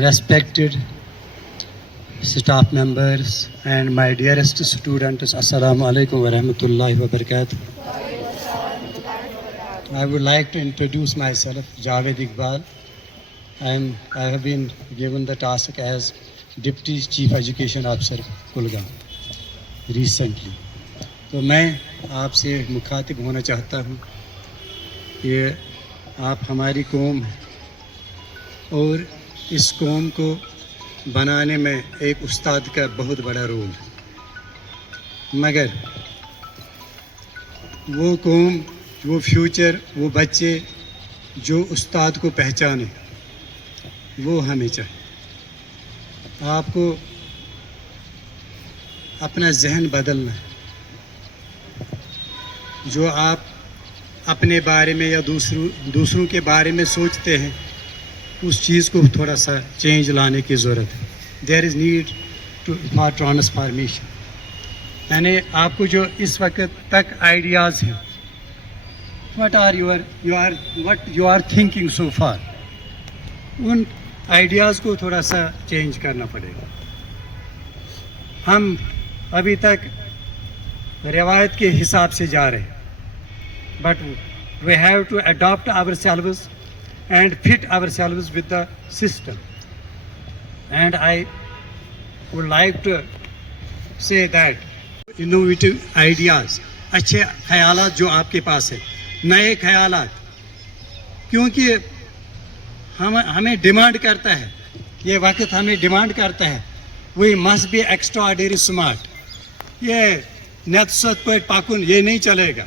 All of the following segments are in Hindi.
respected staff members and my dearest students, Assalamu alaikum wa rahmatullahi wa barakatuh. I would like to introduce myself, Javed Iqbal. I have been given the task as Deputy Chief Education Officer, Kulgam, recently. तो मैं आपसे मुखातिब होना चाहता हूँ कि आप हमारी कौम हैं और इस कौम को बनाने में एक उस्ताद का बहुत बड़ा रोल है, मगर वो कौम, वो फ्यूचर, वो बच्चे जो उस्ताद को पहचाने, वो हमें चाहिए। आपको अपना जहन बदलना है। जो आप अपने बारे में या दूसरों के बारे में सोचते हैं, उस चीज़ को थोड़ा सा चेंज लाने की ज़रूरत है। There is need for transformation. यानी आपको जो इस वक्त तक आइडियाज़ हैं, what you are thinking so far, उन आइडियाज़ को थोड़ा सा चेंज करना पड़ेगा। हम अभी तक रिवायत के हिसाब से जा रहे हैं, but we have to adopt ourselves and fit ourselves with the system. And I would like to say that innovative ideas, अच्छे ख्यालात जो आपके पास है, नए ख्यालात, क्योंकि हमें डिमांड करता है, ये वक्त हमें डिमांड करता है, we must be extraordinary smart. ये नेतसत पे पाकुन ये नहीं चलेगा।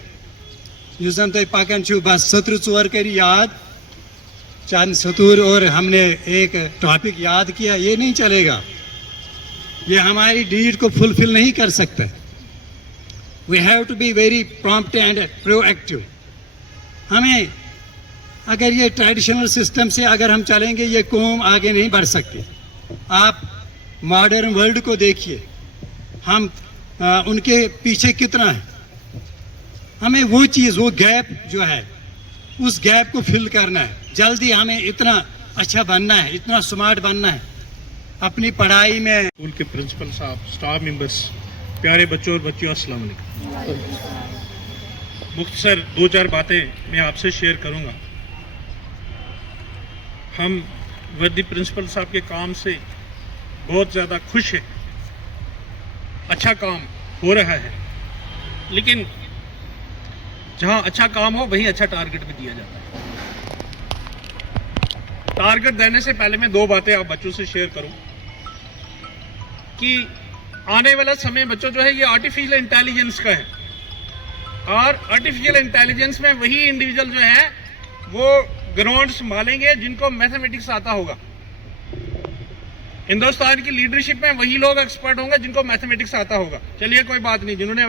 युजन तो पाकन छु बस सत्र चोर करी याद चंद सतूर और हमने एक टॉपिक याद किया, ये नहीं चलेगा। ये हमारी डीड को फुलफिल नहीं कर सकता। We have to be very prompt and proactive. हमें अगर ये ट्रेडिशनल सिस्टम से अगर हम चलेंगे, ये कौम आगे नहीं बढ़ सकती। आप मॉडर्न वर्ल्ड को देखिए, हम उनके पीछे कितना है। हमें वो चीज़, वो गैप जो है, उस गैप को फिल करना है। जल्दी हमें इतना अच्छा बनना है, इतना स्मार्ट बनना है अपनी पढ़ाई में। स्कूल के प्रिंसिपल साहब, स्टाफ मेंबर्स, प्यारे बच्चों और बच्चियों, अस्सलाम वालेकुम। मुख्तसर 2-4 बातें मैं आपसे शेयर करूंगा। हम वर्दी प्रिंसिपल साहब के काम से बहुत ज़्यादा खुश हैं। अच्छा काम हो रहा है, लेकिन जहां अच्छा काम हो वहीं अच्छा टारगेट भी दिया जाता है। टारगेट देने से पहले मैं 2 बातें आप बच्चों से शेयर करूं कि आने वाला समय बच्चों जो है ये आर्टिफिशियल इंटेलिजेंस का है, और आर्टिफिशियल इंटेलिजेंस में वही इंडिविजुअल जो है वो ग्राउंड संभालेंगे जिनको मैथमेटिक्स आता होगा। हिंदुस्तान की लीडरशिप में वही लोग एक्सपर्ट होंगे जिनको मैथमेटिक्स आता होगा। चलिए कोई बात नहीं, जिन्होंने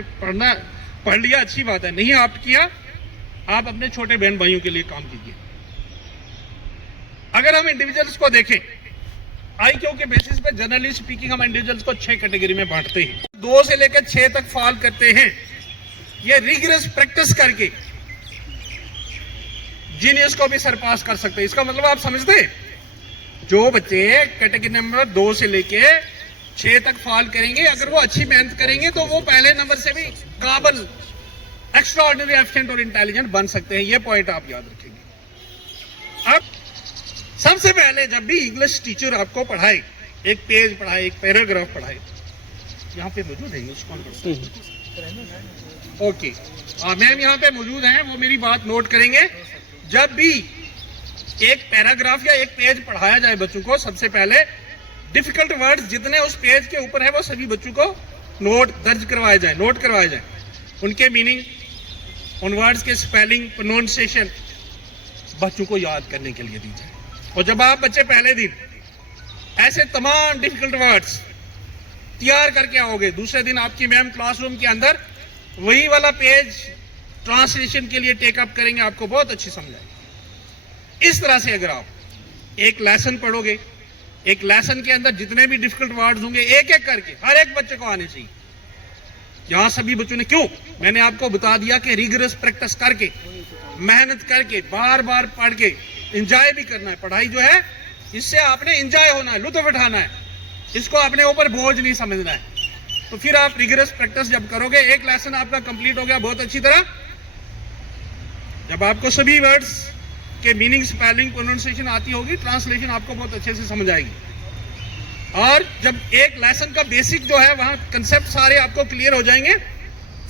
पढ़ लिया अच्छी बात है, नहीं आप किया, आप अपने छोटे बहन भाइयों के लिए काम कीजिए। अगर हम इंडिविजुअल्स को देखें, आईक्यू के बेसिस पे जनरली स्पीकिंग हम इंडिविजुअल्स को 6 कैटेगरी में बांटते हैं। 2 से लेकर 6 तक फॉल करते हैं। ये रिगरस प्रैक्टिस करके जीनियस को भी सरपास कर सकते हैं। इसका मतलब आप समझते हैं, जो बच्चे कैटेगरी नंबर 2 से लेके 6 तक फॉल करेंगे, अगर वो अच्छी मेहनत करेंगे तो वो पहले नंबर से भी काबिल, एक्स्ट्राऑर्डिनरी, एफिशिएंट और इंटेलिजेंट बन सकते हैं। ये पॉइंट आप याद रखेंगे। अब सबसे पहले जब भी इंग्लिश टीचर आपको पढ़ाए, एक पेज पढ़ाए, एक पैराग्राफ पढ़ाए, यहाँ पे मौजूद है इंग्लिश कौन पढ़ता है? ओके, मैम यहाँ पे मौजूद हैं, वो मेरी बात नोट करेंगे। जब भी एक पैराग्राफ या एक पेज पढ़ाया जाए बच्चों को, सबसे पहले डिफिकल्ट वर्ड्स जितने उस पेज के ऊपर है वो सभी बच्चों को दर्ज करवाए जाए, नोट करवाए जाए। उनके मीनिंग, उन वर्ड्स के स्पेलिंग, प्रोनाउंसिएशन बच्चों को याद करने के लिए दी जाए। और जब आप बच्चे पहले दिन ऐसे तमाम डिफिकल्ट वर्ड्स तैयार करके आओगे, दूसरे दिन आपकी मैम क्लासरूम के अंदर वही वाला पेज ट्रांसलेशन के लिए टेकअप करेंगे, आपको बहुत अच्छी समझ आएगी। इस तरह से अगर आप एक लेसन पढ़ोगे, एक लेसन के अंदर जितने भी डिफिकल्ट वर्ड्स होंगे, एक एक करके हर एक बच्चे को आने चाहिए। यहाँ सभी बच्चों ने, क्यों, मैंने आपको बता दिया कि रिगरस प्रैक्टिस करके, मेहनत करके, बार बार पढ़ के एंजॉय भी करना है। पढ़ाई जो है इससे आपने एंजॉय होना है, लुत्फ उठाना है, इसको अपने ऊपर बोझ नहीं समझना है। तो फिर आप रिगरस प्रैक्टिस जब करोगे, एक लेसन आपका कंप्लीट हो गया बहुत अच्छी तरह, जब आपको सभी वर्ड्स के मीनिंग, स्पेलिंग, प्रोनाउंसिएशन आती होगी, ट्रांसलेशन आपको बहुत अच्छे से समझ आएगी। और जब एक लेसन का बेसिक जो है वहां कंसेप्ट सारे आपको क्लियर हो जाएंगे,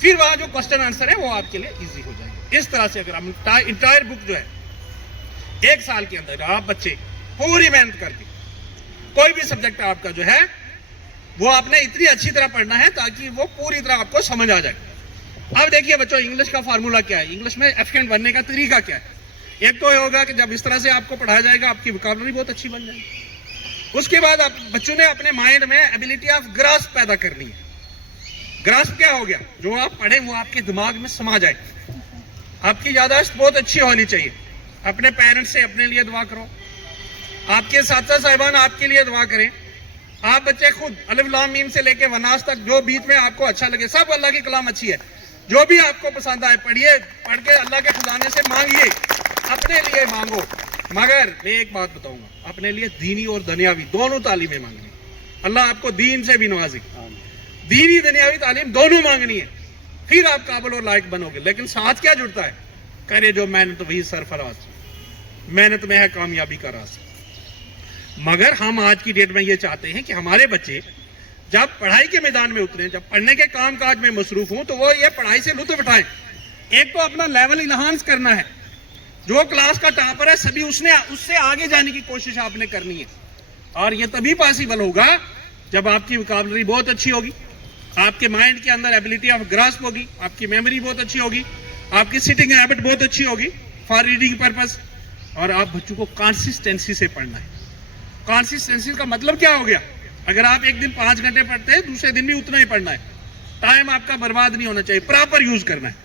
फिर वहां जो क्वेश्चन आंसर है वो आपके लिए इजी हो जाएंगे। इस तरह से अगर हम इंटायर बुक जो है एक साल के अंदर आप बच्चे पूरी मेहनत करके, कोई भी सब्जेक्ट आपका जो है वो आपने इतनी अच्छी तरह पढ़ना है ताकि वो पूरी तरह आपको समझ आ जाए। अब देखिए बच्चों, इंग्लिश का फार्मूला क्या है, इंग्लिश में एफिशिएंट बनने का तरीका क्या है। एक तो ये होगा कि जब इस तरह से आपको पढ़ाया जाएगा, आपकी वोकैबुलरी बहुत अच्छी बन जाएगी। उसके बाद आप बच्चों ने अपने माइंड में एबिलिटी ऑफ ग्रास्प पैदा करनी है। ग्रास्प क्या हो गया, जो आप पढ़े वो आपके दिमाग में समा जाए। आपकी याददाश्त बहुत अच्छी होनी चाहिए। अपने पेरेंट्स से अपने लिए दुआ करो, आपके साथी साहिबान आपके लिए दुआ करें, आप बच्चे खुद अलिफ लाम मीम से लेके वनास तक जो बीच में आपको अच्छा लगे, सब अल्लाह की कलाम अच्छी है, जो भी आपको पसंद आए पढ़िए, पढ़ के अल्लाह के खजाने से मांगिए, अपने लिए मांगो। मगर मैं एक बात बताऊंगा, अपने लिए दीनी और दुनियावी दोनों तालीमें मांगनी। अल्लाह आपको दीन से भी नवाजे, दीनी दुनियावी तालीम दोनों मांगनी है, फिर आप काबिल और लायक बनोगे। लेकिन साथ क्या जुड़ता है, करे जो मेहनत वही सरफराज, मेहनत में है कामयाबी का राज। मगर हम आज की डेट में ये चाहते हैं कि हमारे बच्चे जब पढ़ाई के मैदान में उतरे, जब पढ़ने के काम काज में मसरूफ हों, तो वो ये पढ़ाई से लुत्फ उठाएं। एक तो अपना लेवल इनहांस करना है, जो क्लास का टॉपर है सभी उससे आगे जाने की कोशिश आपने करनी है। और ये तभी पॉसिबल होगा जब आपकी वोकैबुलरी बहुत अच्छी होगी, आपके माइंड के अंदर एबिलिटी ऑफ ग्रास्प होगी, आपकी मेमोरी बहुत अच्छी होगी, आपकी सिटिंग हैबिट बहुत अच्छी होगी फॉर रीडिंग पर्पस। और आप बच्चों को कंसिस्टेंसी से पढ़ना है। कंसिस्टेंसी का मतलब क्या हो गया, अगर आप एक दिन 5 घंटे पढ़ते हैं, दूसरे दिन भी उतना ही पढ़ना है। टाइम आपका बर्बाद नहीं होना चाहिए, प्रॉपर यूज करना है।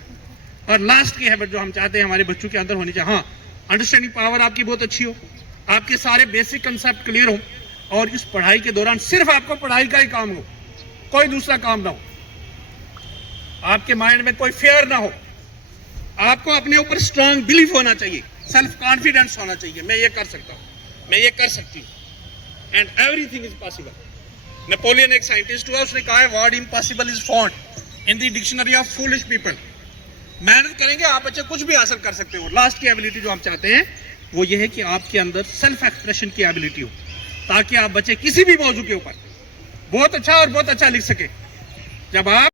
और लास्ट की हैबिट जो हम चाहते हैं हमारे बच्चों के अंदर होनी चाहिए, हाँ, अंडरस्टैंडिंग पावर आपकी बहुत अच्छी हो, आपके सारे बेसिक कंसेप्ट क्लियर हो, और इस पढ़ाई के दौरान सिर्फ आपको पढ़ाई का ही काम हो, कोई दूसरा काम ना हो, आपके माइंड में कोई फेयर ना हो, आपको अपने ऊपर स्ट्रांग बिलीफ होना चाहिए, सेल्फ कॉन्फिडेंस होना चाहिए, मैं ये कर सकता हूँ, मैं ये कर सकती हूँ, and everything is possible. Napoleon एक साइंटिस्ट हुआ, उसने कहा है word impossible is found in the dictionary of foolish people. मेहनत करेंगे आप बच्चे कुछ भी हासिल कर सकते हो। लास्ट की एबिलिटी जो हम चाहते हैं वो ये है कि आपके अंदर सेल्फ एक्सप्रेशन की एबिलिटी हो, ताकि आप बच्चे किसी भी मौजू के ऊपर बहुत अच्छा और बहुत अच्छा लिख सके। जब आप